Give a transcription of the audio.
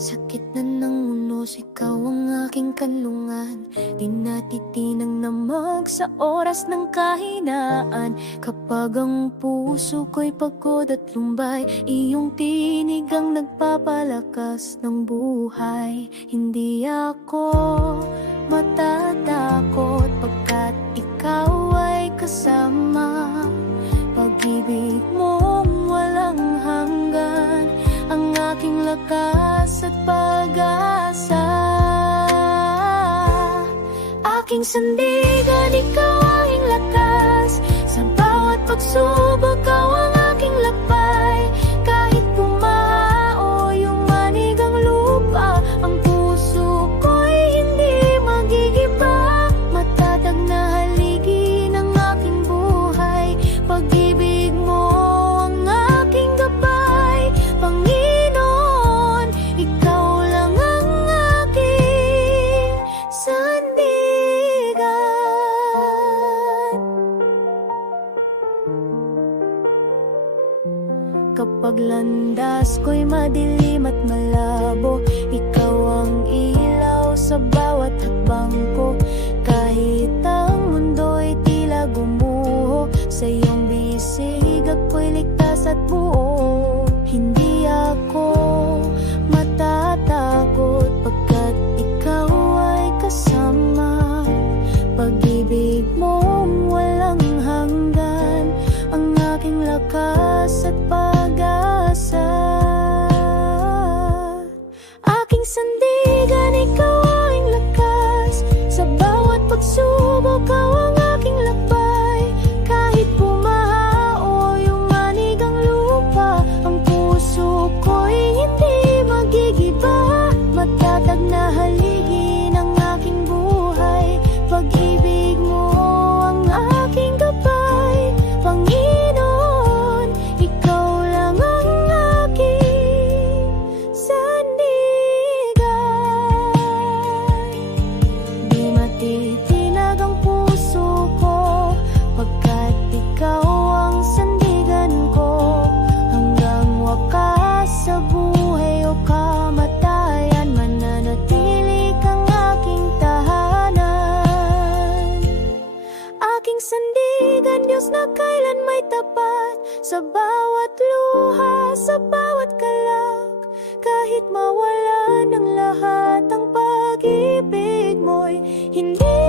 Sakit na ng unos, ikaw ang aking kanlungan. Di natitinang namag sa oras ng kahinaan. Kapag ang puso ko'y pagod at lumbay, iyong tinig ang nagpapalakas ng buhay. Hindi ako matatakot pagkat ikaw ay kasama. Pag-ibig mong walang hanggan, ang aking lakas at pag-asa. Aking sandigan, ikaw aking lakas. Sa bawat pagsubok, ikaw ang aking lakbay. Kahit bumao yung manig ang lupa, ang puso ko'y hindi magigiba. Matatag na haligi ng aking buhay. Pag-ibig mo ang aking gabay. Panginoon, ikaw lang ang aking sandigan. Kapag landas ko'y madilim at malabo, ikaw ang ilaw sa bawat hakbang ko. Kahit ang mundo'y tila gumuho, sa iyong bisig ako'y ligtas at buo. Hindi ako matatakot pagkat ikaw ay kasama. Pag-ibig mong walang hanggan, ang aking lakas at pag-asa. Aking sandigan, ikaw aking lakas. Sa bawat pagsubok, ikaw ang aking lakbay. Kahit bumao yung manig ang lupa, ang puso ko'y hindi magigiba. Matatag na haligi ng aking buhay. Pag-ibig mo ang aking gabay. Panginoon, ikaw lang ang aking sandigan. Di matitinag ang puso ko pagkat ikaw ang sandigan ko. Hanggang wakas sa buhay o kamatayan, mananatili kang aking tahanan. Aking sandigan, Diyos na kailan may tapat. Sa bawat luha, sa bawat kalak, kahit mawala ng lahat, ang pag-ibig mo'y hindi